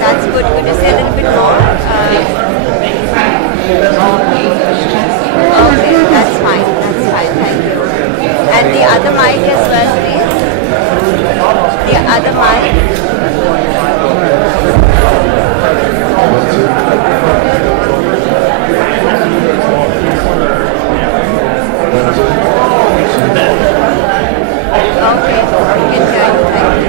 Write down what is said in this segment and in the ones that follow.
That's good. Could you say a little bit more? Okay, that's fine. That's fine. Thank you. And the other mic as well, please. The other mic. Okay, we can hear you. Thank you.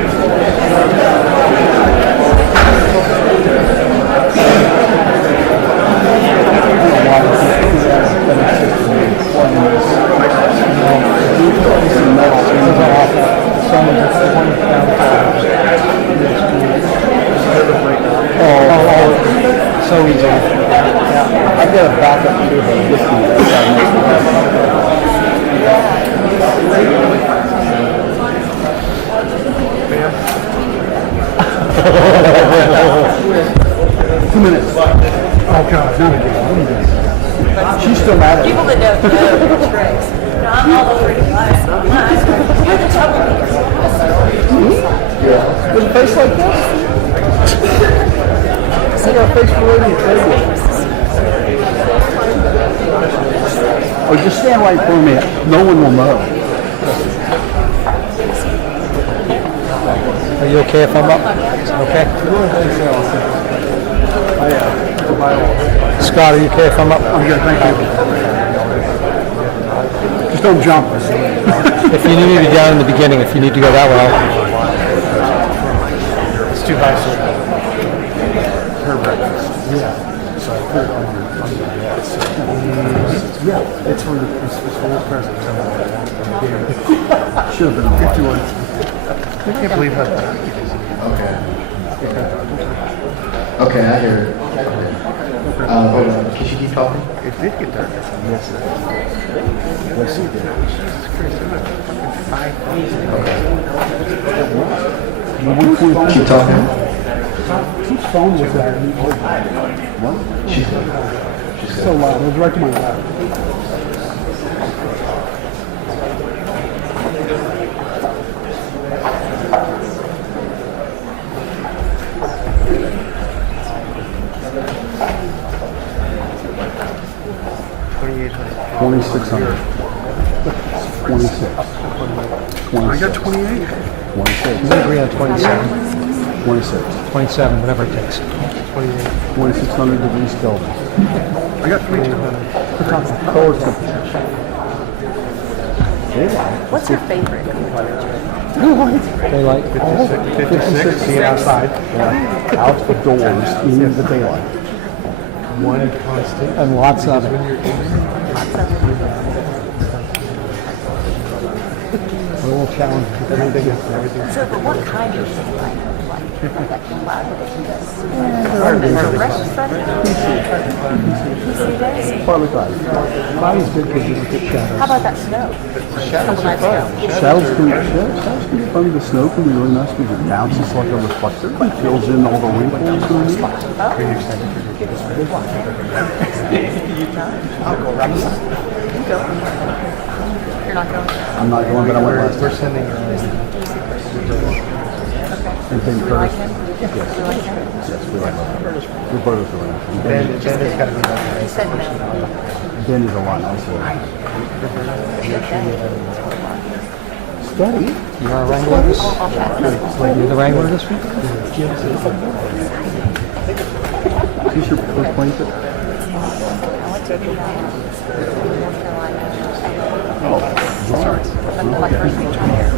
So easy. Yeah. I've got a backup too, but this is 2 minutes. Oh God, not again. She's still mad at me. People that don't know tricks. No, I'm all over the place. You're the troublemaker. Yeah. With a face like that? I got a face for lady table. Or just stand right for me. No one will know. Are you okay if I'm up? Okay. Scott, are you okay if I'm up? I'm good, thank you. Just don't jump. If you need me to be down in the beginning, if you need to go that way. It's too high, sir. Her breakfast. Yeah. So I put it on your desk. Yeah, it's for the present. Should have been 51. I can't believe how that. Okay, I hear it. Hold on. Can she keep talking? It did get dark. Yes, sir. Yes, it did. Jesus Christ, I'm at fucking 5,000. Okay. Keep talking. Whose phone was that? What? She's So loud. It was right to my lap. $2,600. 26. I got 28. 26. We agree on 27. 26. 27, whatever it takes. 2,600 degrees Kelvin. I got 3,200. What's your favorite? Daylight. 56 being outside. Yeah. Outdoors in the daylight. One constant. And lots of it. A little challenge. So, but what kind of daylight? That cloud Partly cloudy. Cloudy's good because you don't get shadows. How about that snow? Shadows can be fun. The snow can be really nice because it bounces like a reflector. It fills in all the wrinkles. I'll go right side. You go. You're not going? I'm not going, but I went last We're time. sending Anything You like first? him? You like him? Yes, we like him. We're both around. Ben has got to be back. You said no. Ben is a lot nicer. Steady. You are a wrangler this? You're the wrangler this week? Is this your first plane trip? I went to North Carolina. Oh, sorry. Like first week here.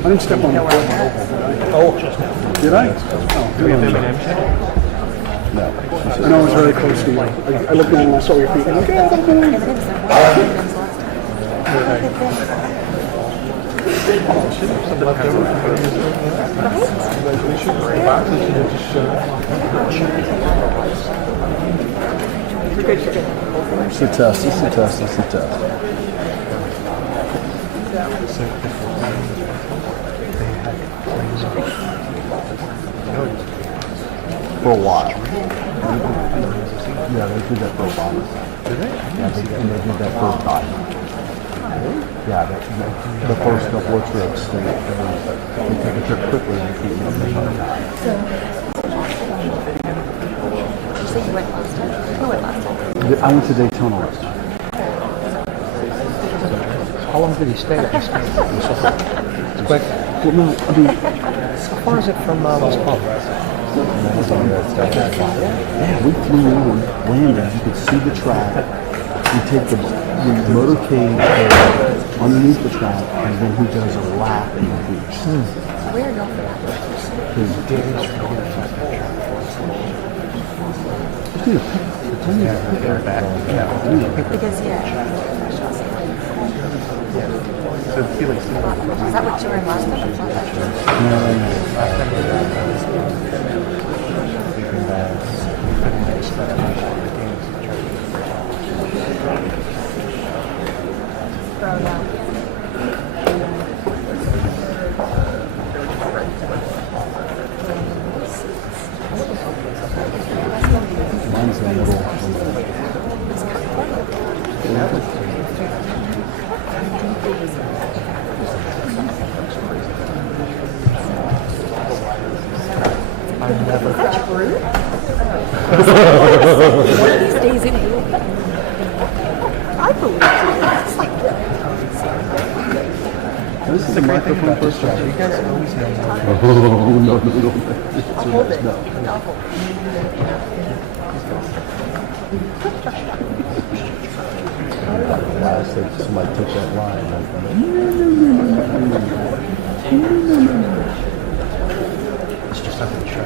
I didn't step on the floor. Oh. Did I? Oh, good on you. No. I know it was very close to you. I looked down and I saw your feet. And I was like, It's a test. It's a test. It's a test. For a while. Yeah, they did that for a while. Did they? Yeah, they did that for a time. Yeah, the first couple of trips, they take a trip quickly and keep them the whole time. You said you went last time? Who went last time? I went to Daytona last time. How long did he stay at this place? It's quick. Well, no, I mean, How far is it from West Palm? yeah, we flew in, landed, you could see the track. We take the motorcade underneath the track, and then he does a lap in the beach. Where are y'all for that? Just need a picture. Because, yeah. So Felix, Is that what you were in last time? It's not that Bro, yeah. mine's a little. Is that true? One of these days it will. I believe it. It's like, This is a microphone first track. You guys always know. No. I'll hold it. No. I'll hold I said somebody took that line. It's just something to show.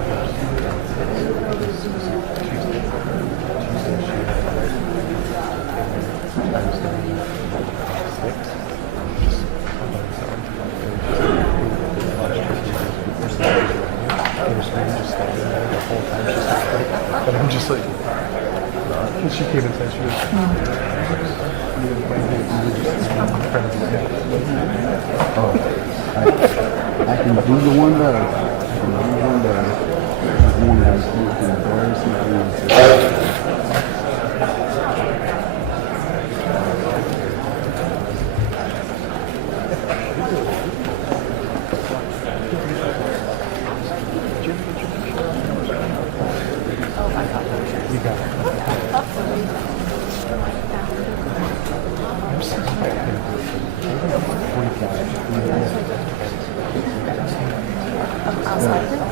But I'm just like, when she came and said she was. Oh, I can do the one better. I can do the one better. One that is embarrassing things. You got it.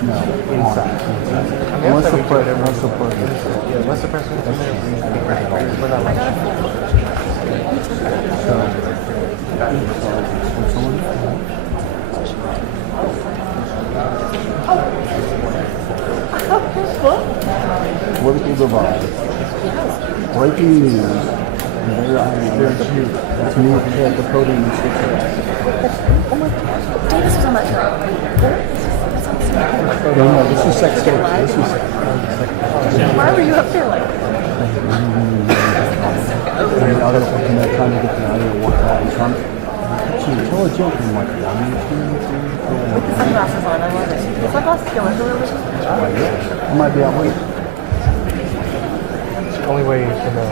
No, inside. Once the president. Yeah, once the president comes in, we're not like political divide. Breaking news. That's me at the podium. Davis was on that track. No, this is sex tape. This is Why were you up there like? trying to get the audio worked out. And trying to tell a joke and I'm like, Sunglasses on, I love it. Sunglasses go into it. I might be out late. It's the only way you can know.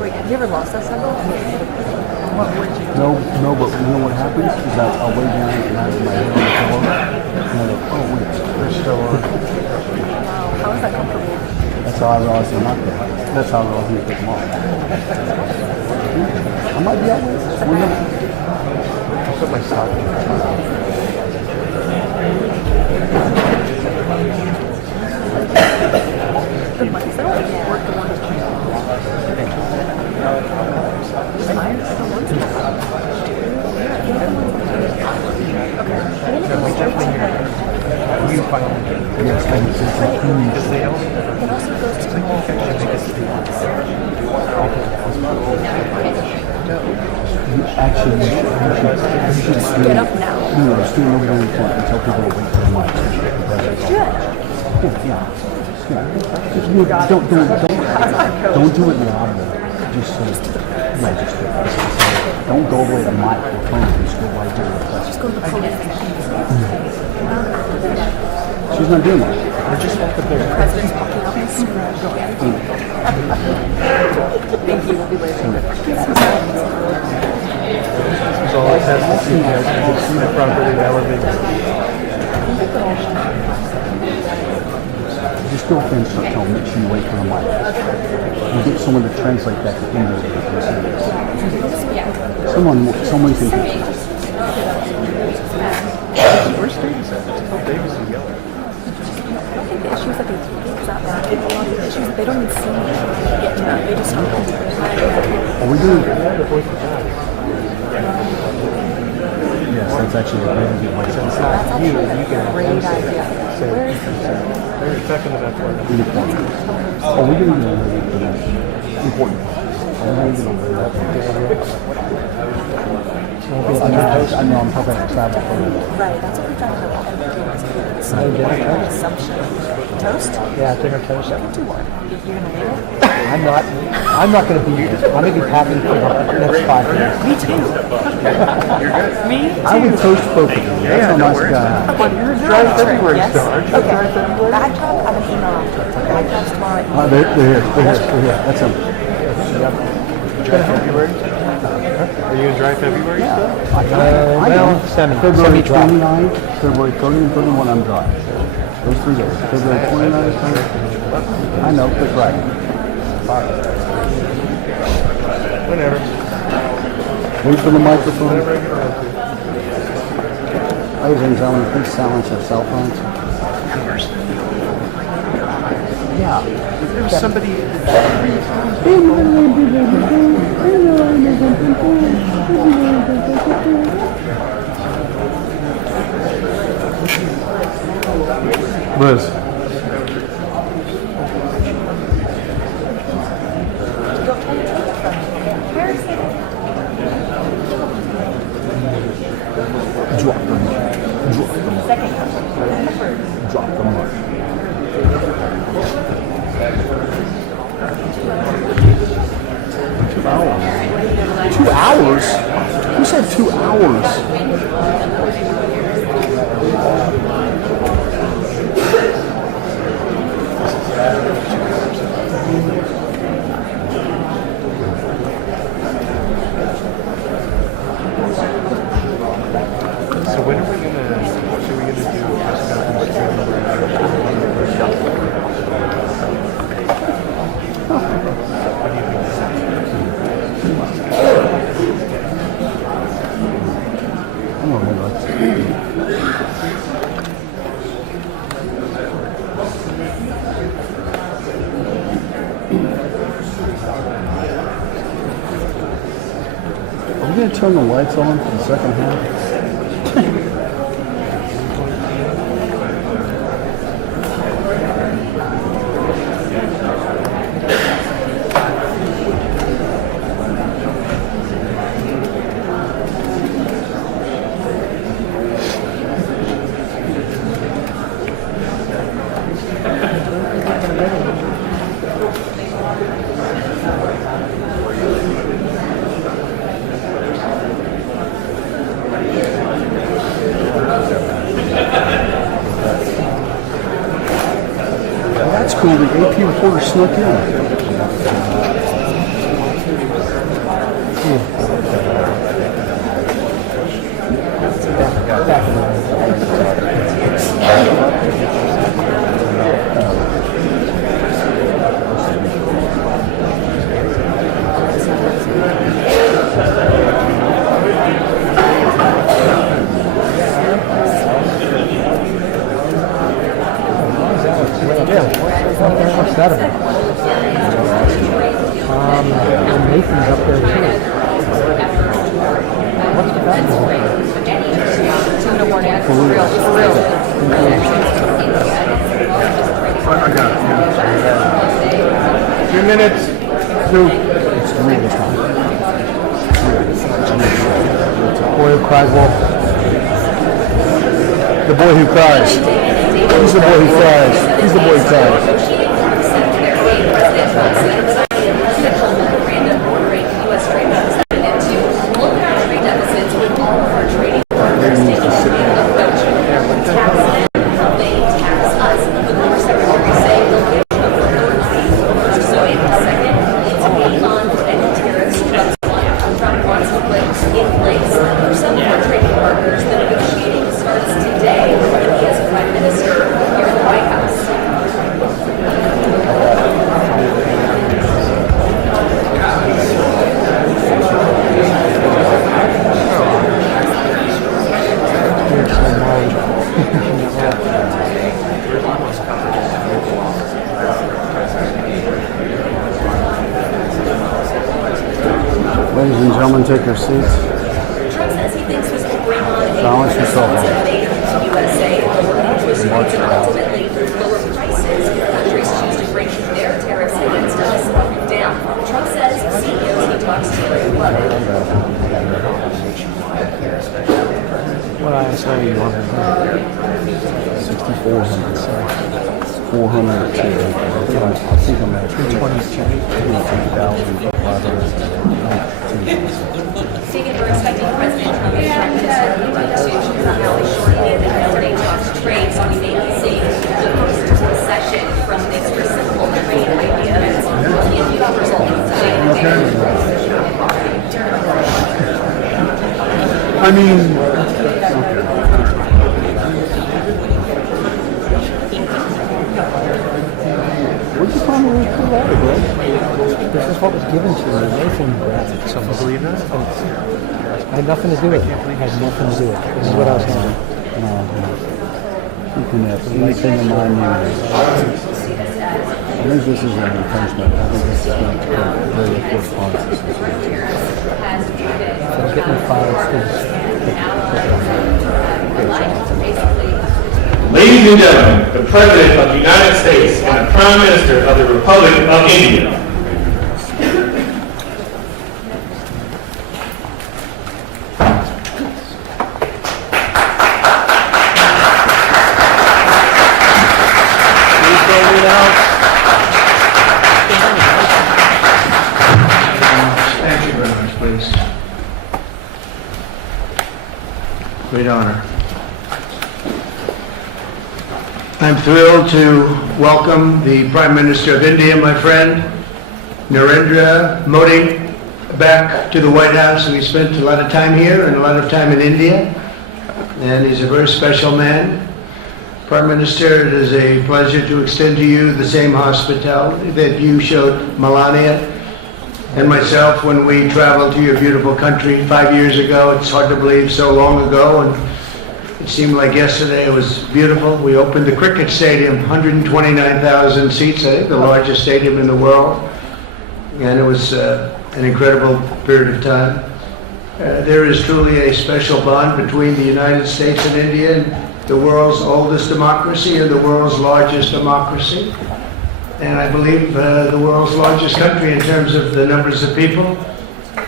Wait, have you ever lost that sunglasses? What would you? No, but you know what happens is that I'll lay down and I have my head on the pillow and I go, oh wait, they're still on. Wow, how is that comfortable? That's how I realized they're not there. That's how I realized we took them off. I might be out late. I'll put my sock in. The money, so I don't work the one. You find it. Yes, and it's a huge. It also goes to more. Actually, you should Get up now. stand over there in front and tell people to wait for the mic. Good. Yeah. Don't do it loudly. Just say, don't go over the microphone. Just go right there. Just go to the podium. She's not doing that. We're just walking there. The president's walking up and Thank you. We'll be waiting. So all I have to see is to properly elevate. Just go up there and start telling them, make sure you wait for the mic. You get someone to translate that to English. Someone can. Where's Davis at? Tell Davis to yell. I think the issue is that they take it that bad. A lot of the issues that they don't even see get to that. They just don't. Are we doing? Yes, that's actually a really good way to do it. That's actually a great idea. Where is it? They're checking it out for them. Uniform. Are we doing the important? Are we doing the I know I'm talking about travel for you. Right, that's what we're talking about. Some assumption. Toast? Yeah, dinner toast. You're gonna leave it? I'm not going to be here. I'm going to be packing for the next 5 minutes. Me too. Me too. I would toast both of you. That's how nice a guy I am. Dry February Yes. still, aren't you? Okay. Dry February? Bag talk, I'm an email afterwards. Bag talk's tomorrow. They're here. That's them. Dry February? Are you in dry February still? I well, am. February 29th, February 30 and 31, I'm dry. Those 3 days. February 29th, 30th. I know, quick right. Whenever. Wait for the microphone. Ladies and gentlemen, please silence your cell phones. Yeah. There was somebody. Liz. Drop the mic. Drop the mic. Drop the mic. 2 hours. 2 hours? Who said 2 hours? So when are we gonna? What are we gonna do? Are we going to turn the lights on for the second half? That's cool. The AP reporter snuck in. What's that about? Nathan's up there too. What's the bad one? Tuna warning. For real. For real. I got it. Yeah. 2 minutes. It's 3 this time. Boy who cried wolf. The boy who cries. He's the boy who cries. He's the boy who cries. memorandum ordering U.S. trade representative to look at our trade deficits with all of our trading partners, taking a approach tax them how they tax us. The Commerce Secretary saying the location of the first. So in a second, it's based on any tariffs Trump wants to put in place for some of our trading partners. The negotiating starts today when he is Prime Minister here in the White House. Ladies and gentlemen, take your seats. Trump says he thinks this will bring on a Balance yourself out. invasion to USA, lower interest rates, and ultimately lower prices if countries choose to bring their tariffs against us down. Trump says CEOs he talks to love it. What I say you want to know? 6,400. 402. I think I'm at 22,500. Speaking, we're expecting President Trump and Prime Minister Modi to somehow shorten the holiday talks trade, so we may be seeing the first recession from this reciprocal trade idea. If you have results today. I mean, where'd you find the cool out, bro? This is what was given to me. Nathan grabbed it. Some believe that? I had nothing to do with it. I had nothing to do with it. This is what I was having. No. You can have anything in mind you. I think this is an infringement. I think this is going to become very responses. So I'm getting the files. Ladies and gentlemen, the President of the United States and the Prime Minister of the Republic of India. Thank you very much, please. Great honor. I'm thrilled to welcome the Prime Minister of India, my friend, Narendra Modi, back to the White House, and he spent a lot of time here and a lot of time in India, and he's a very special man. Prime Minister, it is a pleasure to extend to you the same hospitality that you showed Melania and myself when we traveled to your beautiful country 5 years ago. It's hard to believe, so long ago, and it seemed like yesterday. It was beautiful. We opened the cricket stadium, 129,000 seats, I think the largest stadium in the world, and it was an incredible period of time. There is truly a special bond between the United States and India, the world's oldest democracy and the world's largest democracy, and I believe the world's largest country in terms of the numbers of people.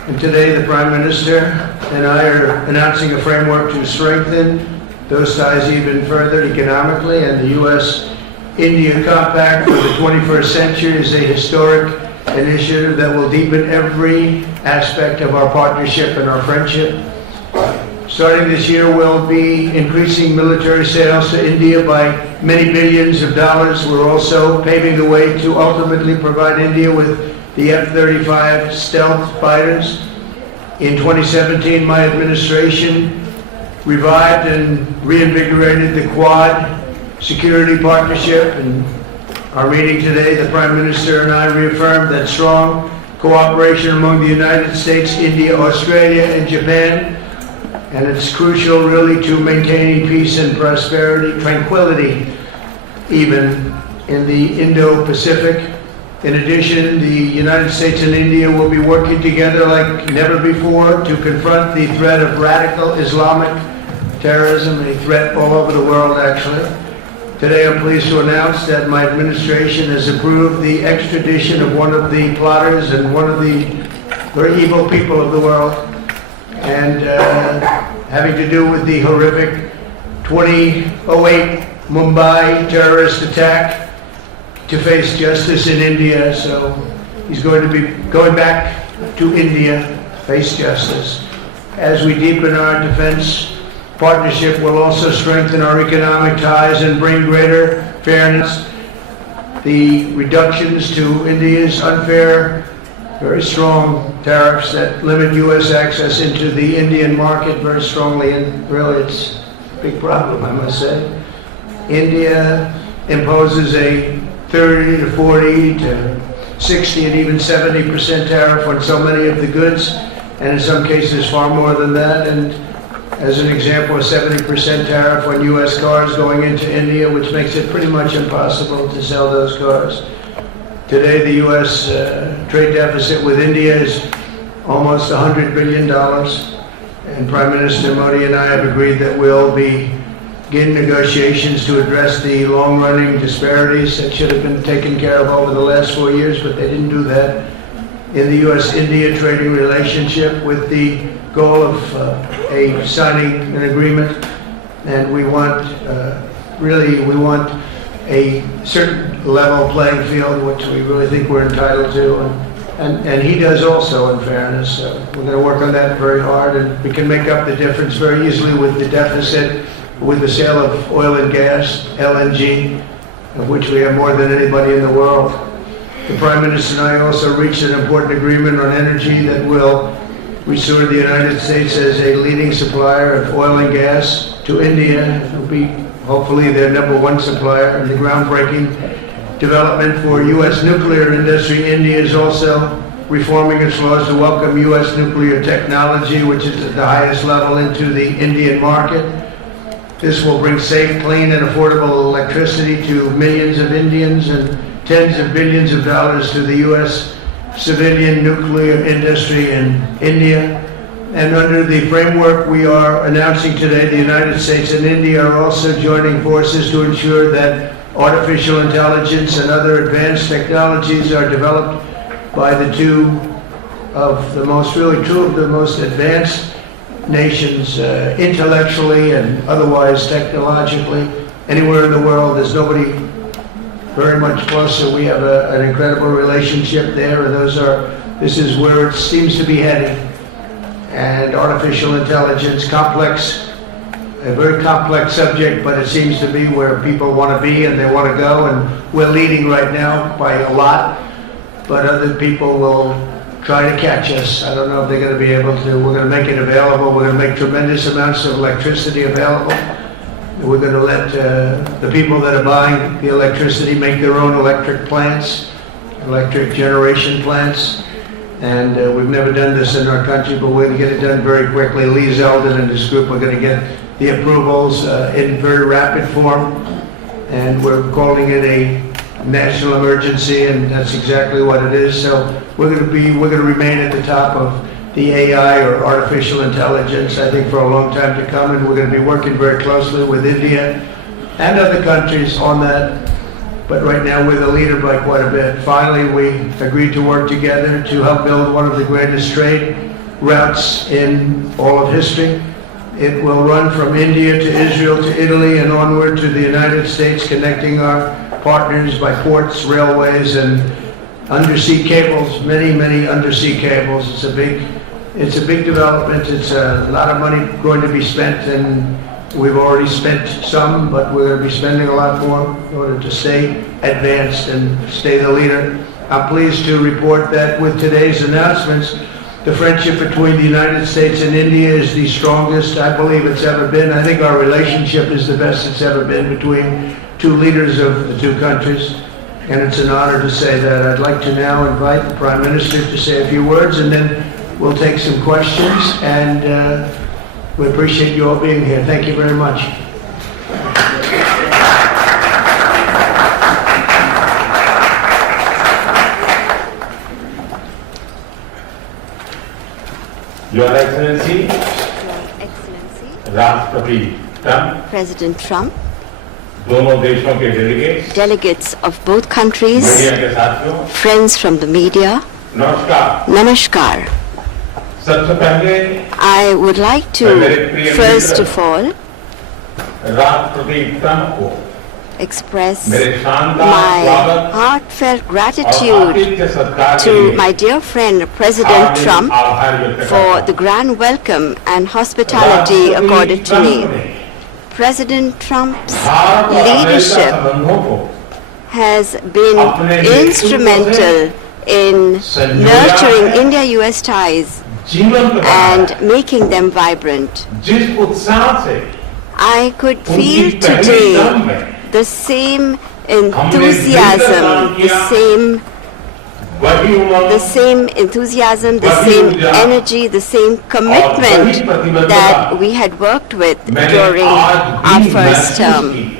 And today the Prime Minister and I are announcing a framework to strengthen those ties even further economically, and the U.S.-India Compact for the 21st century is a historic initiative that will deepen every aspect of our partnership and our friendship. Starting this year, we'll be increasing military sales to India by many billions of dollars. We're also paving the way to ultimately provide India with the F-35 stealth fighters. In 2017, my administration revived and reinvigorated the Quad security partnership. And our meeting today, the Prime Minister and I reaffirmed that strong cooperation among the United States, India, Australia, and Japan. And it's crucial, really, to maintaining peace and prosperity, tranquility, even in the Indo-Pacific. In addition, the United States and India will be working together like never before to confront the threat of radical Islamic terrorism, a threat all over the world, actually. Today, I'm pleased to announce that my administration has approved the extradition of one of the plotters and one of the very evil people of the world, and having to do with the horrific 2008 Mumbai terrorist attack. to face justice in India, so he's going to be going back to India, face justice. As we deepen our defense partnership, we'll also strengthen our economic ties and bring greater fairness. The reductions to India's unfair, very strong tariffs that limit U.S. access into the Indian market very strongly, and really it's a big problem, I must say. India imposes a 30 to 40 to 60 and even 70% tariff on so many of the goods, and in some cases far more than that. And as an example, a 70% tariff on U.S. cars going into India, which makes it pretty much impossible to sell those cars. Today, the U.S. Trade deficit with India is almost $100 billion, and Prime Minister Modi and I have agreed that we'll begin negotiations to address the long-running disparities that should have been taken care of over the last 4 years, but they didn't do that in the U.S.-India trading relationship, with the goal of signing an agreement. And we want, we want a certain level playing field, which we really think we're entitled to, and he does also, in fairness. So we're going to work on that very hard, and we can make up the difference very easily with the deficit, with the sale of oil and gas, LNG, of which we have more than anybody in the world. The Prime Minister and I also reached an important agreement on energy that will restore the United States as a leading supplier of oil and gas to India. It will be hopefully their #1 supplier in the groundbreaking development for U.S. nuclear industry. India is also reforming its laws to welcome U.S. nuclear technology, which is at the highest level, into the Indian market. This will bring safe, clean, and affordable electricity to millions of Indians and tens of billions of dollars to the U.S. civilian nuclear industry in India. And under the framework we are announcing today, the United States and India are also joining forces to ensure that artificial intelligence and other advanced technologies are developed by two of the most advanced nations, intellectually and otherwise technologically. Anywhere in the world, there's nobody very much closer. We have an incredible relationship there, and this is where it seems to be heading. And artificial intelligence, a very complex subject, but it seems to be where people want to be and they want to go, and we're leading right now by a lot, but other people will try to catch us. I don't know if they're going to be able to. We're going to make it available. We're going to make tremendous amounts of electricity available. We're going to let the people that are buying the electricity make their own electric plants, electric generation plants. And we've never done this in our country, but we're going to get it done very quickly. Lee Zeldin and his group are going to get the approvals in very rapid form. And we're calling it a national emergency, and that's exactly what it is. So we're going to remain at the top of the AI, or artificial intelligence, I think, for a long time to come, and we're going to be working very closely with India and other countries on that. But right now we're the leader by quite a bit. Finally, we agreed to work together to help build one of the greatest trade routes in all of history. It will run from India to Israel to Italy and onward to the United States, connecting our partners by ports, railways, and undersea cables, many undersea cables. It's a big development. It's a lot of money going to be spent, and we've already spent some, but we're going to be spending a lot more in order to stay advanced and stay the leader. I'm pleased to report that with today's announcements, the friendship between the United States and India is the strongest I believe it's ever been. I think our relationship is the best it's ever been between two leaders of the two countries, and it's an honor to say that. I'd like to now invite the Prime Minister to say a few words, and then we'll take some questions, and we appreciate you all being here. Thank you very much. Your Excellency, Rashtrapati Trump, President Trump, दोनों देशों के delegates, delegates of both countries, media के साथियों, friends from the media, नमस्कार. Namaskar. सबसे पहले I would like to, first of all, राष्ट्रपति Trump को express मेरे शानदार my स्वागत heartfelt और gratitude आतिथ्य सत्कार के to लिए my dear friend President Hardik Trump आभार व्यक्त for करता the हूं। grand welcome and hospitality राष्ट्रपति accorded to me. ट्रंप ने President Trump's भारत और अमेरिका leadership संबंधों को has been अपने नेतृत्व instrumental in nurturing India-US ties जीवंत बनाया and है। making them vibrant. जिस उत्साह से I could उनकी feel पहली today टर्म में the same हमने enthusiasm, काम the किया, same वही उमंग enthusiasm, the वही same ऊर्जा energy, the same वही commitment प्रतिबद्धता that we had worked with मैंने during आज our भी first महसूस term. की है।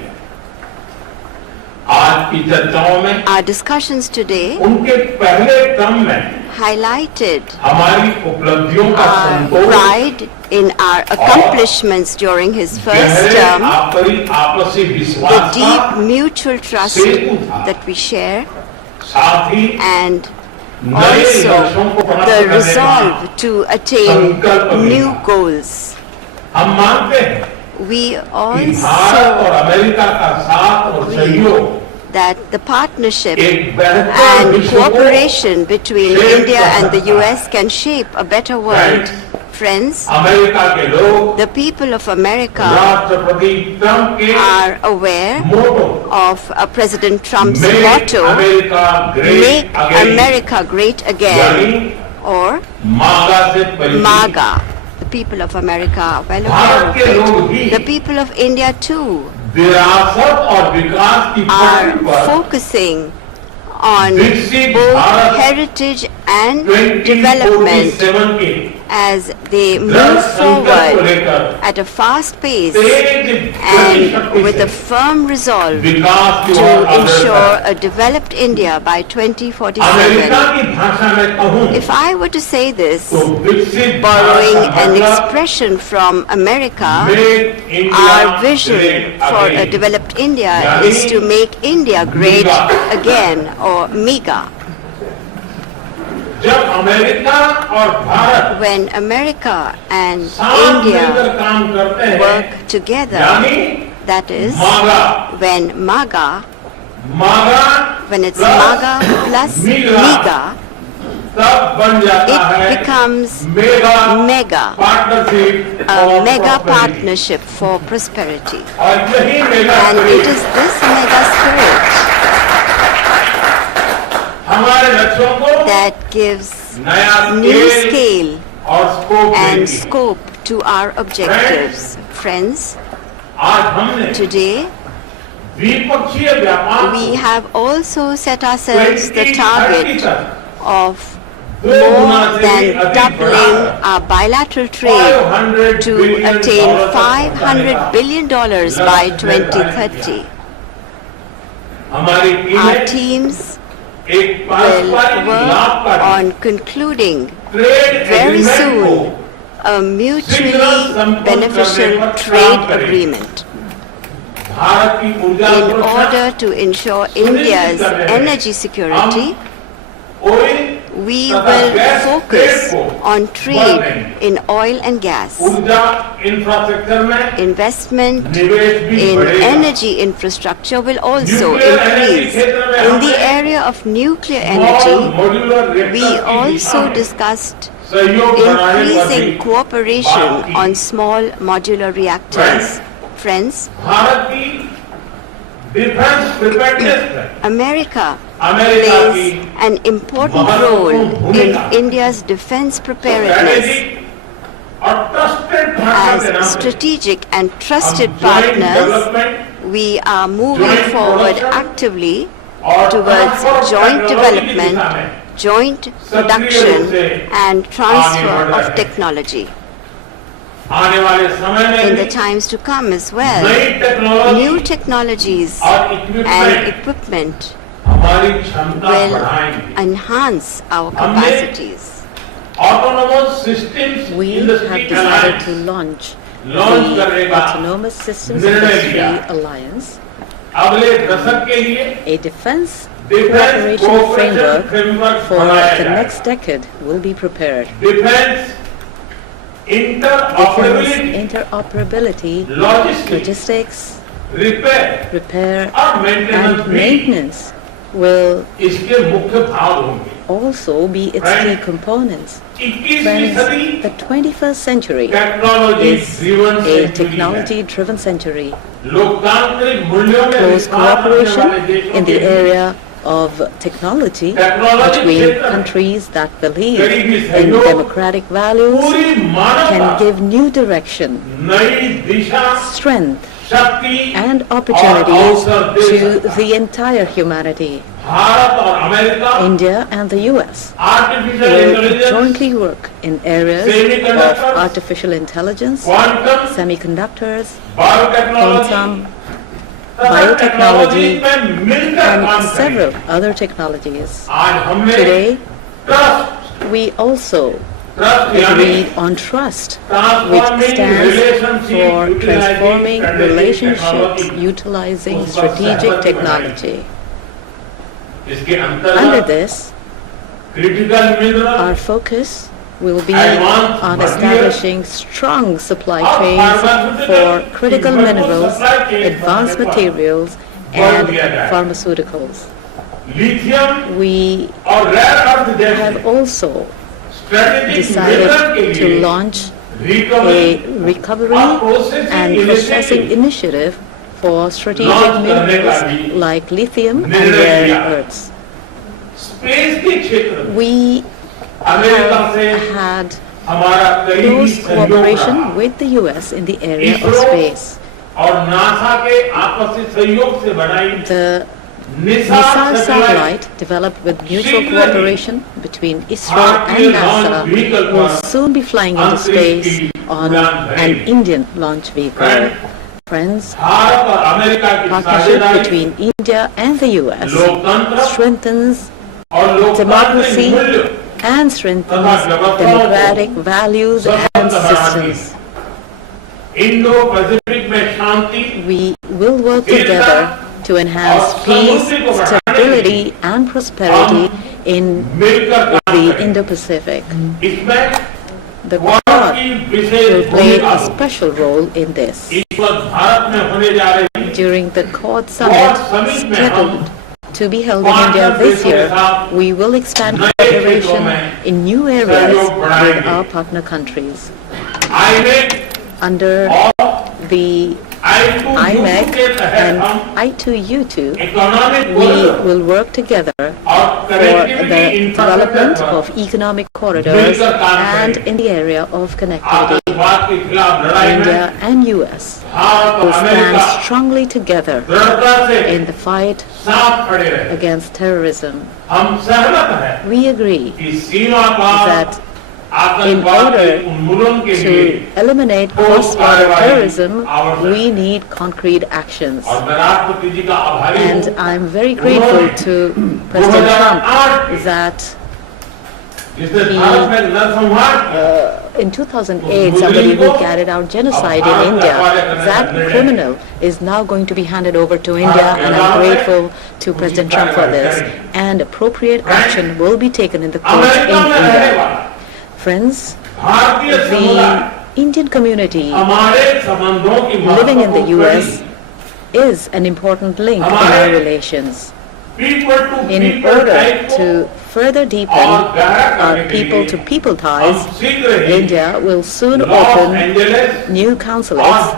आज की चर्चाओं में Our discussions today उनके पहले टर्म में highlighted हमारी उपलब्धियों का our Santosh pride in our accomplishments during his first गहरे term, आपसी the विश्वास deep का mutual trust सेतु था। that we share, साथ ही and नए also लक्ष्यों को प्राप्त the करने का resolve to attain संकल्प भी new था। goals. हम मानते हैं We कि भारत also और अमेरिका का साथ और सहयोग that the partnership एक बेहतर and विश्व को cooperation between shape India कर and the सकता है। US can shape a better world. Friends, America के लोग the people of America राष्ट्रपति ट्रंप के are aware motto of President Trump's Make motto, America Great Make Again, America Great Again, यानी or मागा से परिचित MAGA. The people of America are well Bharat aware के of लोग it. He The people of India too विरासत और विकास की are पटरी पर focusing on विकसित both Bharat heritage and development 2047 के as they move दृढ़ संकल्प को forward लेकर at a fast pace तेज गति and with से a firm resolve विकास की to ओर अग्रसर ensure है। a developed India by America 2047. की भाषा में कहूँ If I were to say this, तो विकसित borrowing भारत का an मतलब expression from America, Make India our vision Great for a Again. developed India यानी is to make India great MEGA. again, or MEGA. जब अमेरिका और Bharat When America and साथ मिलकर India काम करते हैं work together, यानी that is, मागा when MAGA, मागा when it's plus MAGA plus MEGA, MEGA, तब बन जाता it है becomes mega MEGA, partnership a mega partnership for prosperity. और यही mega And it is this mega spirit हमारे लक्ष्यों को that gives नया new स्केल scale और स्कोप and देती है। scope to our objectives. Friends, आज हमने today द्विपक्षीय व्यापार we have also set ourselves the 2030 target तक of more than doubling our bilateral trade to attain $500 billion by 2030. हमारी Our टीमें teams एक will पारस्परिक work लाभकारी on concluding trade very agreement soon को a mutually beneficial trade agreement Bharat की ऊर्जा in सुरक्षा, order to ensure India's energy security. Oil We तथा will गैस focus ट्रेड को on बढ़ trade देंगे। in oil and gas, ऊर्जा इंफ्रास्ट्रक्चर में investment निवेश भी in बढ़ेगा। energy infrastructure will also Nuclear energy increase. क्षेत्र में In the हमने area of nuclear small energy, modular reactors we की दिशा also में discussed सहयोग बढ़ाने पर increasing भी cooperation बात की। on small modular reactors. Friends, Bharat की डिफेंस प्रिपेयर्डनेस में America अमेरिका plays की an important महत्वपूर्ण role in भूमिका India's defense preparedness. strategic और trusted partner के नाम As पे strategic and trusted हम joint partners, development we are moving joint forward production actively और towards transfer of joint technology की development, दिशा में joint सक्रिय production रूप से and transfer आगे बढ़ रहे of हैं। technology. आने वाले समय में In the भी times to come as well, नई टेक्नोलॉजी new technologies और and इक्विपमेंट equipment हमारी क्षमता will बढ़ाएंगे enhance our हमने capacities. Autonomous systems We industry have decided to alliance launch launch करने the का Autonomous Systems निर्णय Industry लिया। Alliance, अगले दशक के लिए a defense defence cooperation cooperation framework framework for बनाया the जाए। next decade will be prepared. Defence Defense interoperability interoperability, logistics logistics, repair और मेंटेनेंस and भी maintenance will इसके मुख्य भाग होंगे। also be its key components. 21वीं Friends, सदी the 21st century technology is driven a century है। technology-driven century. लोकतांत्रिक मूल्यों में Close विश्वास रखने वाले cooperation देशों in the के area of technology technology between क्षेत्र में countries that believe करीबी in सहयोग democratic values पूरी मानवता can give new direction, नई दिशा, strength, शक्ति and और opportunities अवसर दे to सकता है। the entire humanity. भारत और America India and the US artificial will intelligence, jointly work in areas of Semiconductors, artificial intelligence, quantum, semiconductors, biotechnology, quantum, तथा biotechnology, technology में मिलकर and काम several करेंगे। other technologies. आज हमने Today, ट्रस्ट we also यानी agreed on trust, which transforming stands relationship for transforming relationships utilizing strategic technology. इसके Under अंतर्गत this, critical mineral our focus will be on establishing strong supply chains for critical minerals, advanced materials, and pharmaceuticals. Lithium We और rare earth जैसे have also strategic mineral के decided to लिए launch recovery a recovery and processing initiative for strategic minerals like lithium and rare earths. Space के क्षेत्र में We America से have had हमारा करीबी close सहयोग cooperation रहा। with the US in the area of ISRO space. और नासा के आपसी सहयोग से बनाई The Nisar missile satellite satellite developed with mutual शीघ्र ही cooperation between ISRO भारतीय and launch NASA vehicle will पर soon be flying into अंतरिक्ष space की on उड़ान an भरेगी। Indian launch vehicle. Friends, Bharat और अमेरिका की partnership साझेदारी between India and the US लोकतंत्र strengthens और लोकतांत्रिक democracy मूल्य and strengthens democratic values and systems. Indo Pacific में शांति We will work together to enhance peace, stability, and prosperity in मिलकर काम the करें। Indo-Pacific. इसमें The भारत Quad की will विशेष play भूमिका a special role in this. इस वक्त भारत में होने जा रही During the Quad Summit scheduled to be held in India this year, we will expand cooperation in new areas with our partner countries. IMEC Under और the IMEC के तहत and हम I2U2, economic we will work together और for connectivity the development infrastructure of economic corridors and in the area of connectivity. आतंकवाद के खिलाफ लड़ाई में India and US Bharat will और stand अमेरिका strongly together दृढ़ता से in the fight साथ खड़े रहे। against terrorism. हम सहमत हैं We agree कि सीमा पार that in आतंकवाद के order उन्मूलन के लिए to eliminate cross-border terrorism, we need concrete actions. और मैं राष्ट्रपति जी का आभारी And हूँ I'm very grateful to President Trump that जिसने भारत में नरसंहार in 2008, somebody who carried out genocide in India, that criminal is now going to be handed over to India, and I'm grateful to President Trump for this. And appropriate action will be taken in the courts in America में रहने India. वाला Friends, भारतीय समुदाय the Indian community हमारे संबंधों की living in the महत्वपूर्ण US is an important link in our relations. people to In people order type को to further deepen our people-to-people ties, हम शीघ्र ही India will soon loss open Angeles new consulates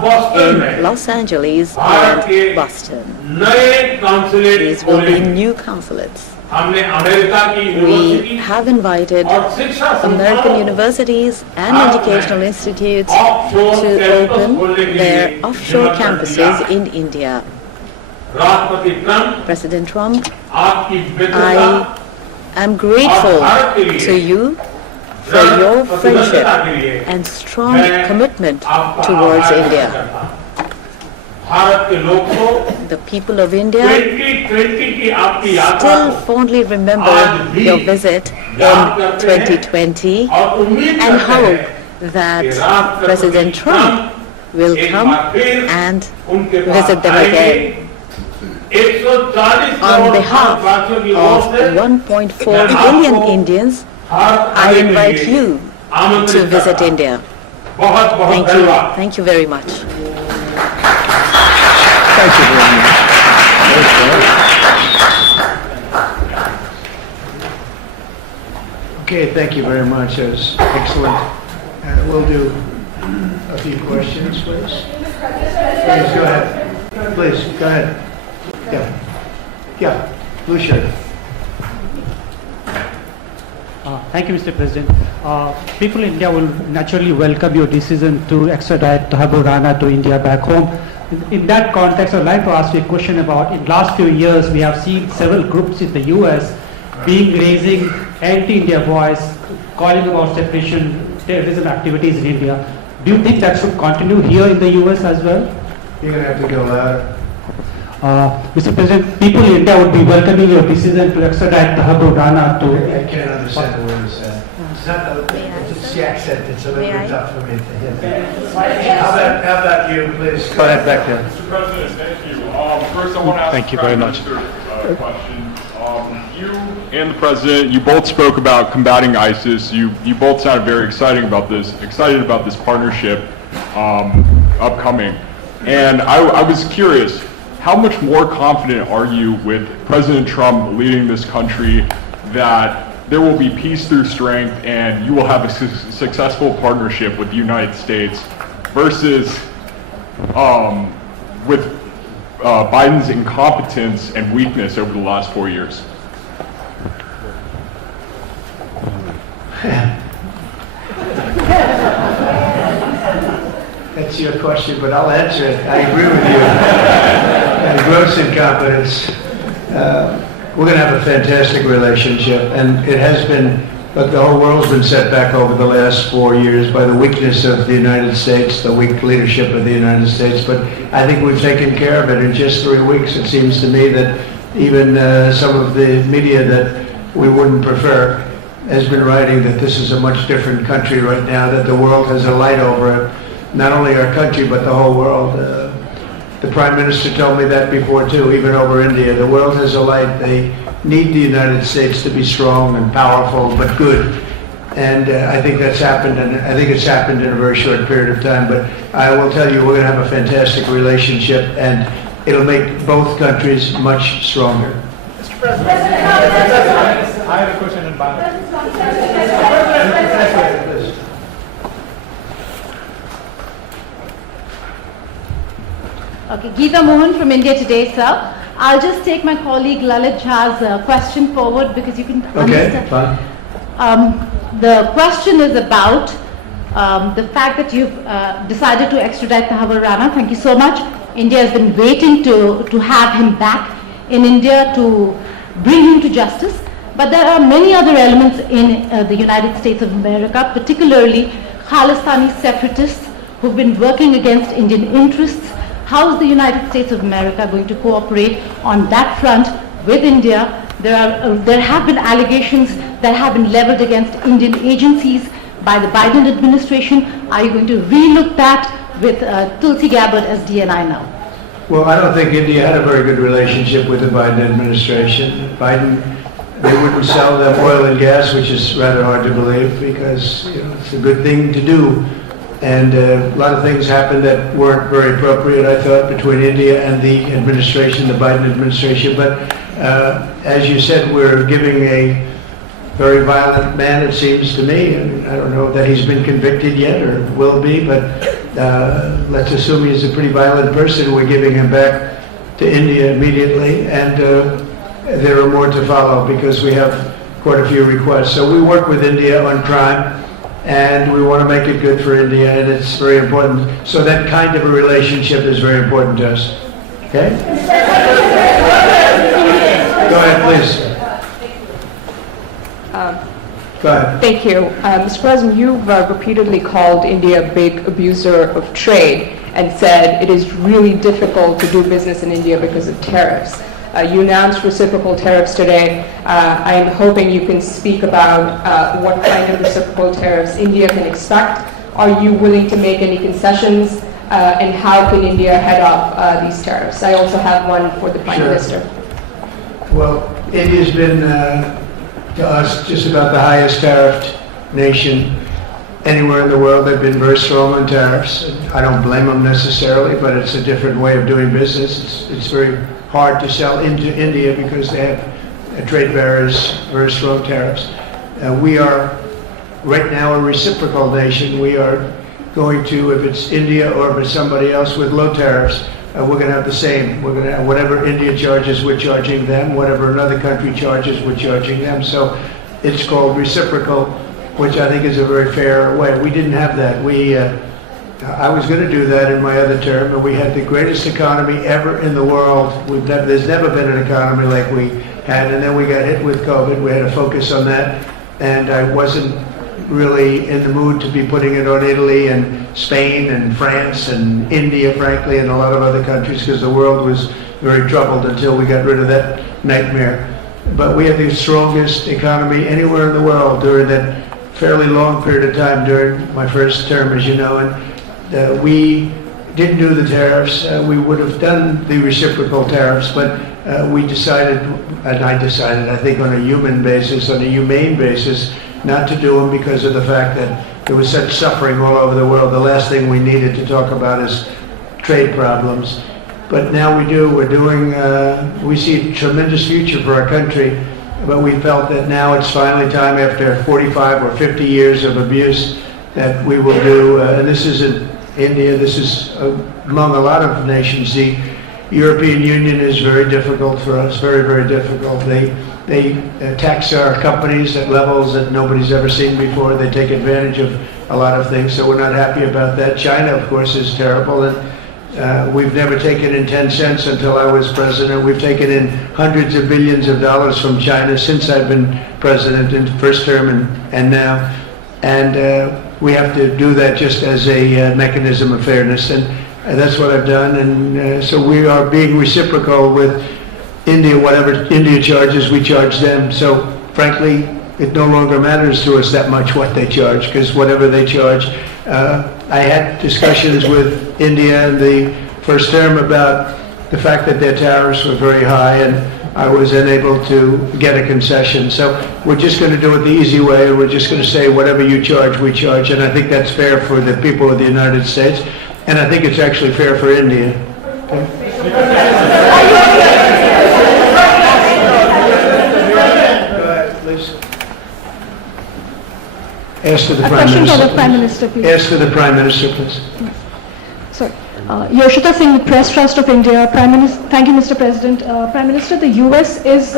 in Los Angeles Bharat के and Boston. नए consulate These will be खोलेंगे। new consulates. हमने America की We university have invited और शिक्षा American संस्थानों universities and भारत में educational institutes offshore to campus open खोलने के their लिए offshore निमंत्रण campuses दिया। in India. राष्ट्रपति ट्रंप President Trump, आपकी मित्रता I am grateful to you for your friendship and strong commitment towards India. Bharat के लोग को The people of India 2020 की आपकी यात्रा still fondly remember your visit in 2020 और उम्मीद and करते हैं hope that President Trump will come and उनके पास visit them आएंगे। again. 140 On करोड़ behalf भारतवासियों की ओर of से 1.4 billion Indians, भारत I आने के invite लिए you आमंत्रित to visit करता हूं। India. बहुत बहुत Thank you. धन्यवाद। Thank you very much. Thank you very much. Okay, thank you very much. That was excellent. We'll do a few questions, please. Please, go ahead. Please, go ahead. Yeah, blue shirt. Thank you, Mr. President. People in India will naturally welcome your decision to extradite Thakur Rana to India back home. In that context, I'd like to ask you a question about, in the last few years, we have seen several groups in the US raising anti-India voice, calling about separation, terrorism activities in India. Do you think that should continue here in the US as well? You're going to have to go louder. Mr. President, people in India would be welcoming your decision to extradite Thakur Rana to... I can't understand the word you said. It's not the accent, it's a little bit tough for me to hear. How about you, please? Go ahead, back there. Mr. President, thank you. First, I want to ask the Prime Minister a question. You and the President, you both spoke about combating ISIS. You both sounded very excited about this partnership upcoming. And I was curious, how much more confident are you with President Trump leading this country that there will be peace through strength and you will have a successful partnership with the United States versus with Biden's incompetence and weakness over the last 4 years? That's your question, but I'll answer it. I agree with you. Gross incompetence. We're going to have a fantastic relationship, and it has been, but the whole world's been set back over the last 4 years by the weakness of the United States, the weak leadership of the United States, but I think we've taken care of it in just 3 weeks. It seems to me that even some of the media that we wouldn't prefer has been writing that this is a much different country right now, that the world has a light over it. Not only our country, but the whole world. The Prime Minister told me that before too, even over India. The world has a light. They need the United States to be strong and powerful, but good. And I think that's happened, and I think it's happened in a very short period of time. But I will tell you, we're going to have a fantastic relationship, and it'll make both countries much stronger. Mr. President, I have a question in Bangladesh. Okay, Geeta Mohan from India Today, sir. I'll just take my colleague Lalit Jha's question forward because you can understand. Fine. The question is about the fact that you've decided to extradite Thakur Rana. Thank you so much. India has been waiting to have him back in India to bring him to justice. But there are many other elements in the United States of America, particularly Khalistani separatists who've been working against Indian interests. How is the United States of America going to cooperate on that front with India? There have been allegations that have been leveled against Indian agencies by the Biden administration. Are you going to relook that with Tulsi Gabbard as DNI now? Well, I don't think India had a very good relationship with the Biden administration. They wouldn't sell them oil and gas, which is rather hard to believe because it's a good thing to do. And a lot of things happened that weren't very appropriate, I thought, between India and the administration, the Biden administration. But as you said, we're giving a very violent man, it seems to me. And I don't know that he's been convicted yet or will be, but let's assume he's a pretty violent person. We're giving him back to India immediately. And there are more to follow because we have quite a few requests. So we work with India on crime. And we want to make it good for India, and it's very important. So that kind of a relationship is very important to us. Okay? Go ahead, please. Go ahead. Thank you. Mr. President, you've repeatedly called India a big abuser of trade and said it is really difficult to do business in India because of tariffs. You announced reciprocal tariffs today. I'm hoping you can speak about what kind of reciprocal tariffs India can expect. Are you willing to make any concessions? And how can India head off these tariffs? I also have one for the Prime Minister. Well, India's been to us just about the highest tariffed nation anywhere in the world, they've been very strong on tariffs. I don't blame them necessarily, but it's a different way of doing business. It's very hard to sell into India because they have trade barriers, very strong tariffs. We are right now a reciprocal nation. We are going to, if it's India or if it's somebody else with low tariffs, we're going to have the same. We're going to have whatever India charges, we're charging them. Whatever another country charges, we're charging them. So it's called reciprocal, which I think is a very fair way. We didn't have that. I was going to do that in my other term, and we had the greatest economy ever in the world. There's never been an economy like we had, and then we got hit with COVID. We had to focus on that, and I wasn't really in the mood to be putting it on Italy and Spain and France and India, frankly, and a lot of other countries, because the world was very troubled until we got rid of that nightmare. But we had the strongest economy anywhere in the world during that fairly long period of time during my first term, as you know, and we didn't do the tariffs. We would have done the reciprocal tariffs, but we decided, and I decided, I think on a human basis, on a humane basis, not to do them because of the fact that there was such suffering all over the world. The last thing we needed to talk about is trade problems. But now we do. We're doing, we see a tremendous future for our country, but we felt that now it's finally time, after 45 or 50 years of abuse, that we will do, and this isn't India, this is among a lot of nations. The European Union is very difficult for us, very, very difficult. They tax our companies at levels that nobody's ever seen before. They take advantage of a lot of things, so we're not happy about that. China, of course, is terrible, and we've never taken in 10 cents until I was president. We've taken in hundreds of billions of dollars from China since I've been president in first term and now. And we have to do that just as a mechanism of fairness, and that's what I've done. And so we are being reciprocal with India. Whatever India charges, we charge them. So frankly, it no longer matters to us that much what they charge, because whatever they charge, I had discussions with India in the first term about the fact that their tariffs were very high, and I was unable to get a concession. So we're just going to do it the easy way. We're just going to say whatever you charge, we charge. And I think that's fair for the people of the United States. And I think it's actually fair for India. Ask for the Prime Minister. A question for the Prime Minister, please. Ask for the Prime Minister, please. Sorry. Yoshita Singh, the Press Trust of India. Prime Minister, thank you, Mr. President. Prime Minister, the US is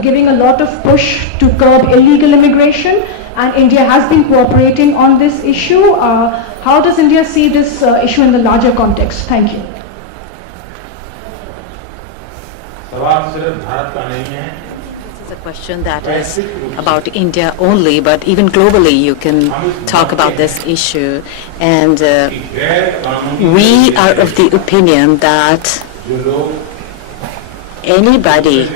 giving a lot of push to curb illegal immigration, and India has been cooperating on this issue. How does India see this issue in the larger context? Thank you. This is a question that is about India only, but even globally you can talk about this issue. And we are of the opinion that anybody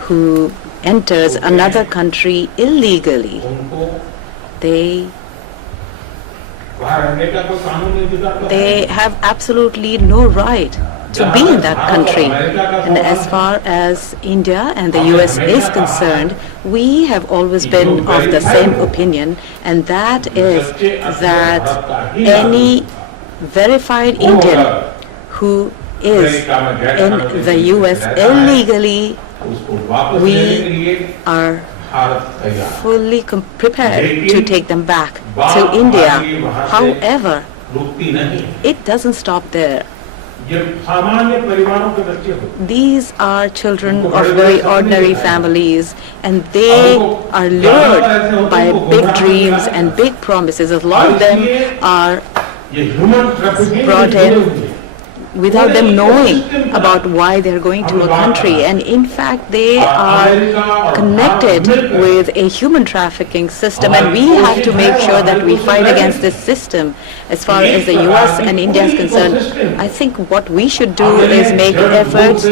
who enters another country illegally, they have absolutely no right to be in that country. And as far as India and the US is concerned, we have always been of the same opinion, and that is that any verified Indian who is in the US illegally, we are fully prepared to take them back to India. However, it doesn't stop there. These are children of very ordinary families, and they are lured by big dreams and big promises. A lot of them are brought in without them knowing about why they're going to a country, and in fact they are connected with a human trafficking system, and we have to make sure that we fight against this system. As far as the US and India is concerned, I think what we should do is make efforts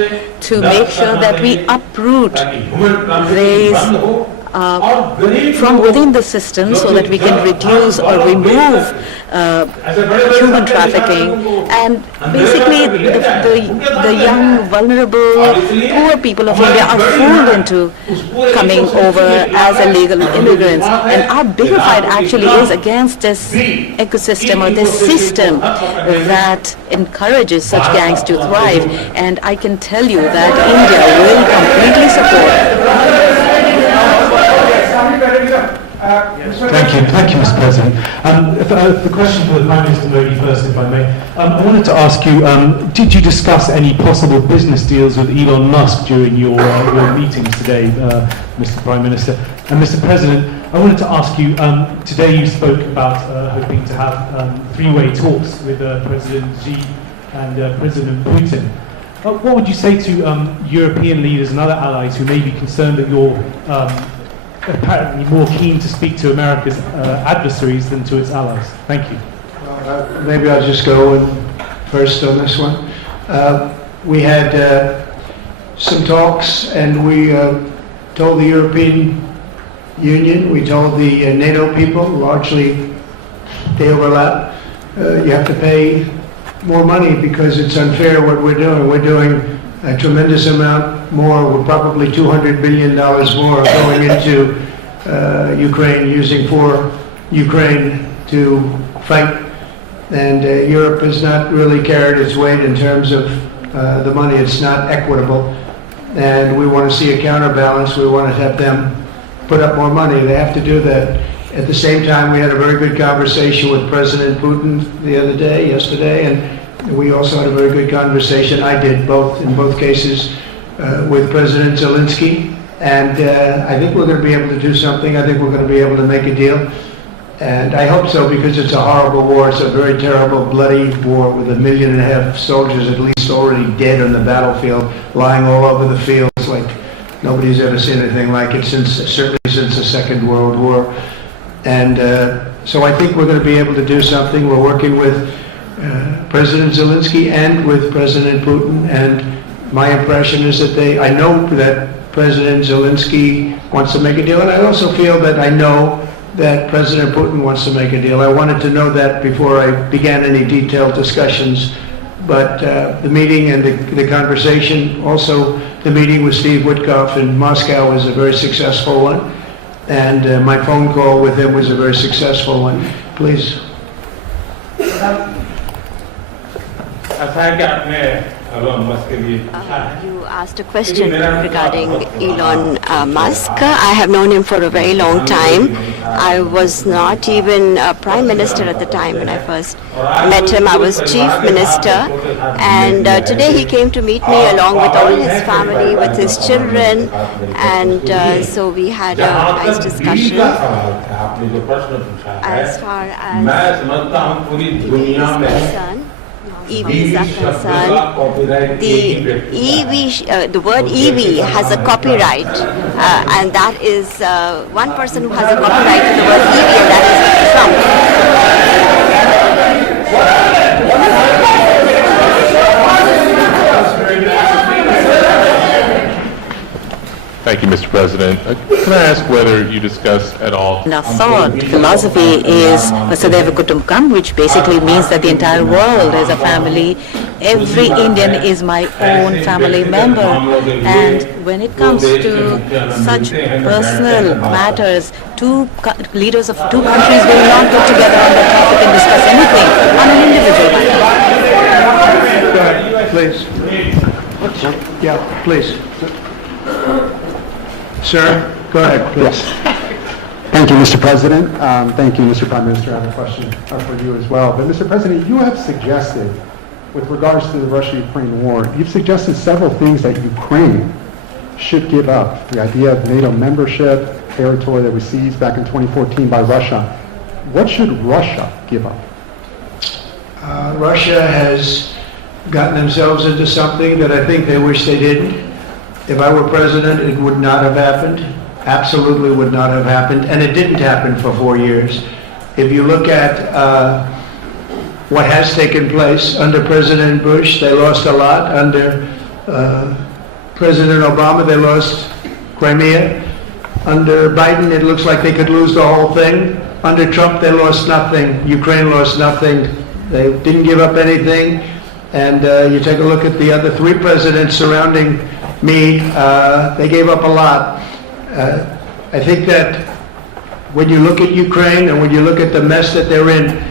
to make sure that we uproot these from within the system so that we can reduce or remove human trafficking, and basically the young, vulnerable, poor people of India are fooled into coming over as illegal immigrants, and our bigger fight actually is against this ecosystem or this system that encourages such gangs to thrive, and I can tell you that India will completely support. Thank you, Mr. President. The question for the Prime Minister Modi first, if I may. I wanted to ask you, did you discuss any possible business deals with Elon Musk during your meetings today, Mr. Prime Minister? And Mr. President, I wanted to ask you, today you spoke about hoping to have three-way talks with President Xi and President Putin. What would you say to European leaders and other allies who may be concerned that you're apparently more keen to speak to America's adversaries than to its allies? Thank you. Maybe I'll just go first on this one. We had some talks, and we told the European Union, we told the NATO people, largely they overlap, you have to pay more money because it's unfair what we're doing. We're doing a tremendous amount more. We're probably $200 billion more going into Ukraine, using for Ukraine to fight. And Europe has not really carried its weight in terms of the money. It's not equitable. And we want to see a counterbalance. We want to have them put up more money. They have to do that. At the same time, we had a very good conversation with President Putin yesterday, and we also had a very good conversation. I did in both cases with President Zelensky, and I think we're going to be able to do something. I think we're going to be able to make a deal, and I hope so, because it's a horrible war. It's a very terrible, bloody war with 1.5 million soldiers at least already dead on the battlefield, lying all over the fields like nobody's ever seen anything like it certainly since the Second World War. And so I think we're going to be able to do something. We're working with President Zelensky and with President Putin, and my impression is that I know that President Zelensky wants to make a deal, and I also feel that I know that President Putin wants to make a deal. I wanted to know that before I began any detailed discussions, but the meeting and the conversation, also the meeting with Steve Witkoff in Moscow was a very successful one, and my phone call with him was a very successful one. Please. You asked a question regarding Elon Musk. I have known him for a very long time. I was not even a prime minister at the time when I first met him. I was chief minister, and today he came to meet me along with all his family, with his children, and so we had a nice discussion. As far as EVs are concerned, the word EV has a copyright, and that is one person who has a copyright to the word EV, and that is Trump. Thank you, Mr. President. Can I ask whether you discussed at all? Our thought philosophy is Vasudhaiva Kutumbakam, which basically means that the entire world is a family. Every Indian is my own family member. And when it comes to such personal matters, leaders of two countries will not get together on the topic and discuss anything on an individual matter. Please. Yeah, please. Sir, go ahead, please. Thank you, Mr. President. Thank you, Mr. Prime Minister. I have a question for you as well. But, Mr. President, you have suggested, with regards to the Russia-Ukraine war, you've suggested several things that Ukraine should give up. The idea of NATO membership, territory that was seized back in 2014 by Russia. What should Russia give up? Russia has gotten themselves into something that I think they wish they didn't. If I were president, it would not have happened. Absolutely would not have happened. And it didn't happen for 4 years. If you look at what has taken place under President Bush, they lost a lot. Under President Obama, they lost Crimea. Under Biden, it looks like they could lose the whole thing. Under Trump, they lost nothing. Ukraine lost nothing. They didn't give up anything. And you take a look at the other three presidents surrounding me, they gave up a lot. I think that when you look at Ukraine and when you look at the mess that they're in,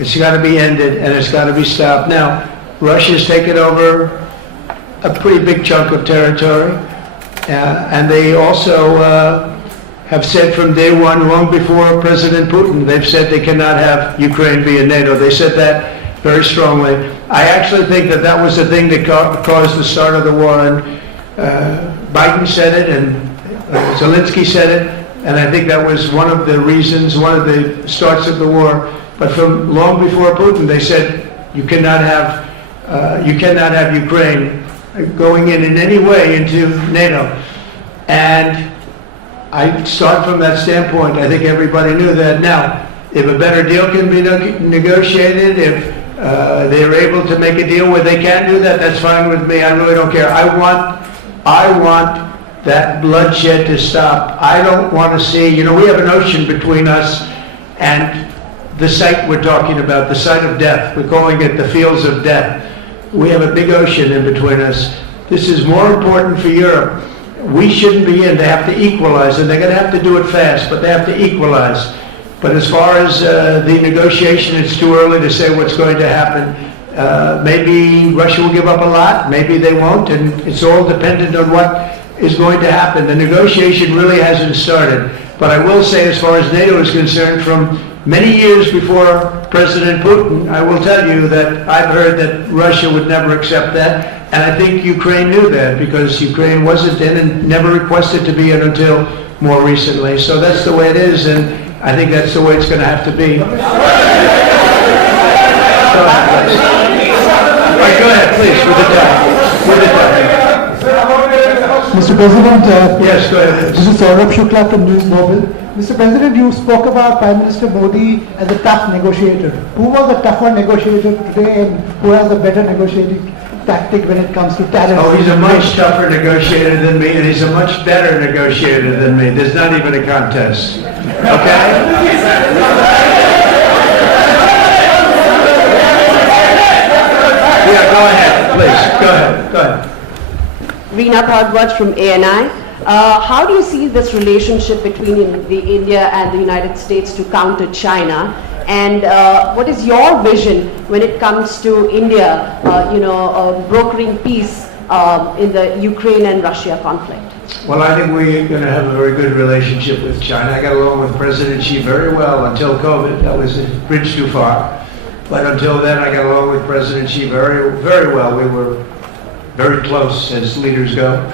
it's got to be ended and it's got to be stopped. Now, Russia's taken over a pretty big chunk of territory, and they also have said from day one, long before President Putin, they've said they cannot have Ukraine be in NATO. They said that very strongly. I actually think that that was the thing that caused the start of the war, and Biden said it, and Zelensky said it, and I think that was one of the reasons, one of the starts of the war. But from long before Putin, they said you cannot have Ukraine going in any way into NATO. And I start from that standpoint. I think everybody knew that. Now, if a better deal can be negotiated, if they're able to make a deal where they can do that, that's fine with me. I really don't care. I want that bloodshed to stop. I don't want to see, we have an ocean between us and the site we're talking about, the site of death. We're calling it the fields of death. We have a big ocean in between us. This is more important for Europe. We shouldn't be in. They have to equalize, and they're going to have to do it fast, but they have to equalize. But as far as the negotiation, it's too early to say what's going to happen. Maybe Russia will give up a lot, maybe they won't, and it's all dependent on what is going to happen. The negotiation really hasn't started. But I will say, as far as NATO is concerned, from many years before President Putin, I will tell you that I've heard that Russia would never accept that. And I think Ukraine knew that, because Ukraine wasn't in and never requested to be in until more recently. So that's the way it is, and I think that's the way it's going to have to be. Go ahead, please, with the time. Mr. President, yes, go ahead. This is Saurabh Shukla from News Mobile. Mr. President, you spoke about Prime Minister Modi as a tough negotiator. Who was a tougher negotiator today, and who has a better negotiating tactic when it comes to tariffs? Oh, he's a much tougher negotiator than me, and he's a much better negotiator than me. There's not even a contest. Okay? Yeah, go ahead, please. Go ahead. Reena Bhardwaj from ANI. How do you see this relationship between India and the United States to counter China? And what is your vision when it comes to India, brokering peace in the Ukraine and Russia conflict? Well, I think we're going to have a very good relationship with China. I got along with President Xi very well until COVID. That was a bridge too far. But until then, I got along with President Xi very, very well. We were very close as leaders go.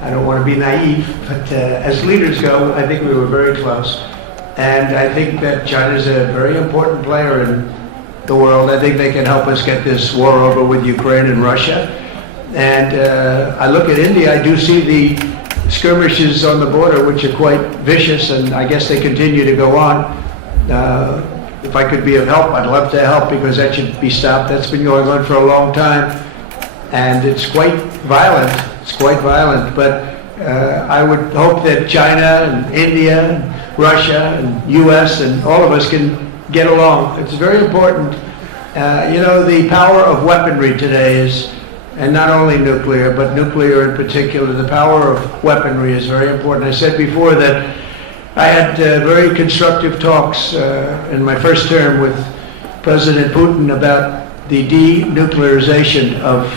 I don't want to be naive, but as leaders go, I think we were very close. And I think that China is a very important player in the world. I think they can help us get this war over with Ukraine and Russia. And I look at India, I do see the skirmishes on the border, which are quite vicious, and I guess they continue to go on. If I could be of help, I'd love to help, because that should be stopped. That's been going on for a long time. And it's quite violent. But I would hope that China and India and Russia and U.S. and all of us can get along. It's very important. The power of weaponry today is, and not only nuclear, but nuclear in particular, the power of weaponry is very important. I said before that I had very constructive talks in my first term with President Putin about the denuclearization of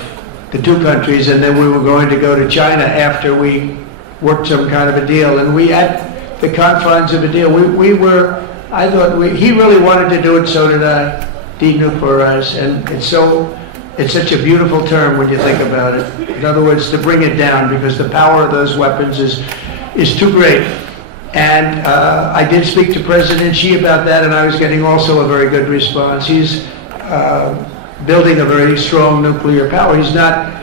the two countries, and then we were going to go to China after we worked some kind of a deal. And we had the confines of a deal. He really wanted to do it, so did I, denuclearize. And it's such a beautiful term when you think about it. In other words, to bring it down, because the power of those weapons is too great. And I did speak to President Xi about that, and I was getting also a very good response. He's building a very strong nuclear power. He's not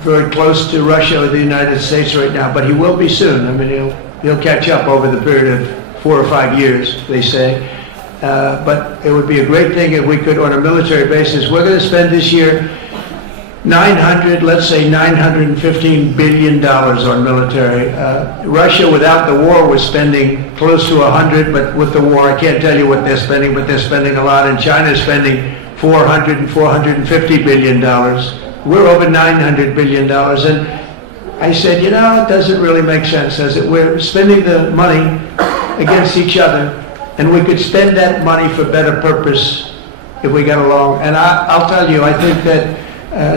very close to Russia or the United States right now, but he will be soon. I mean, he'll catch up over the period of 4 or 5 years, they say. But it would be a great thing if we could, on a military basis. We're going to spend this year let's say $915 billion on military. Russia, without the war, was spending close to 100, but with the war, I can't tell you what they're spending, but they're spending a lot, and China's spending $400 and $450 billion. We're over $900 billion, and I said, it doesn't really make sense, does it? We're spending the money against each other, and we could spend that money for better purpose if we got along. And I'll tell you, I think that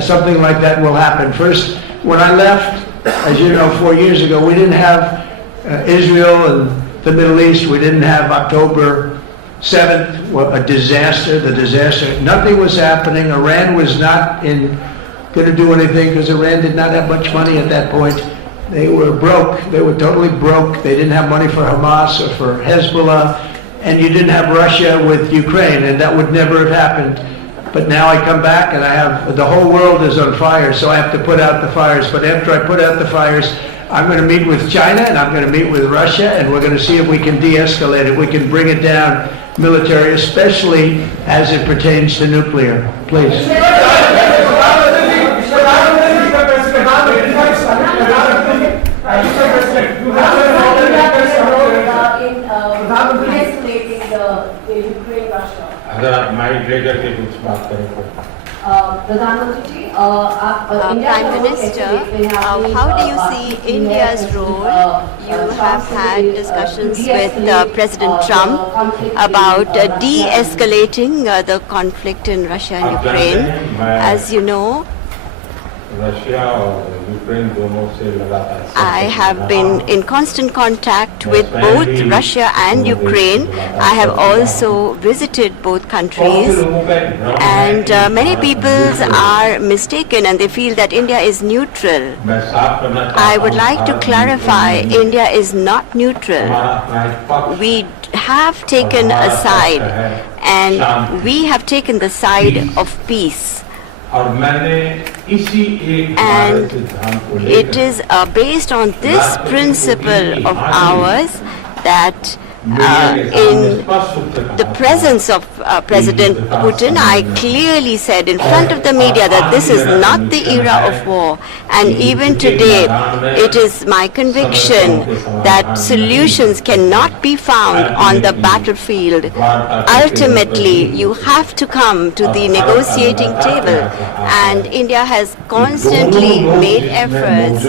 something like that will happen. First, when I left, as you know, 4 years ago, we didn't have Israel and the Middle East. We didn't have October 7th, a disaster, nothing was happening. Iran was not going to do anything because Iran did not have much money at that point. They were broke. They were totally broke. They didn't have money for Hamas or for Hezbollah. And you didn't have Russia with Ukraine, and that would never have happened. But now I come back and the whole world is on fire, so I have to put out the fires. But after I put out the fires, I'm going to meet with China and I'm going to meet with Russia, and we're going to see if we can de-escalate it. We can bring it down military, especially as it pertains to nuclear. Please. Prime Minister, how do you see India's role? You have had discussions with President Trump about de-escalating the conflict in Russia and Ukraine. As you know, I have been in constant contact with both Russia and Ukraine. I have also visited both countries, and many people are mistaken and they feel that India is neutral. I would like to clarify, India is not neutral. We have taken a side, and we have taken the side of peace. And it is based on this principle of ours that in the presence of President Putin, I clearly said in front of the media that this is not the era of war. And even today, it is my conviction that solutions cannot be found on the battlefield. Ultimately, you have to come to the negotiating table. And India has constantly made efforts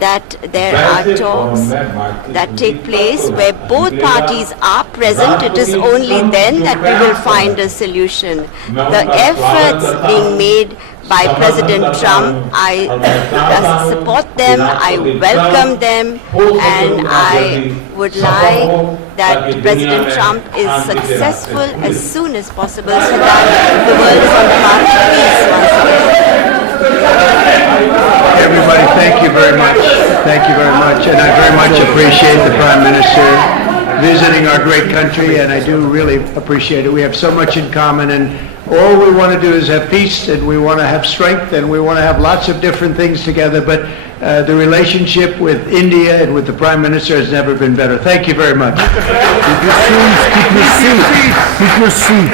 that there are talks that take place where both parties are present. It is only then that we will find a solution. The efforts being made by President Trump, I support them, I welcome them, and I would like that President Trump is successful as soon as possible so that the world is on the path to peace once again. Everybody, thank you very much. Thank you very much. And I very much appreciate the Prime Minister visiting our great country, and I do really appreciate it. We have so much in common, and all we want to do is have peace, and we want to have strength, and we want to have lots of different things together, but the relationship with India and with the Prime Minister has never been better. Thank you very much. Keep your seat. Keep your seat.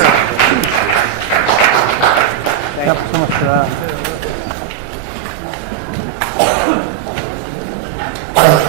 Thank you so much for that.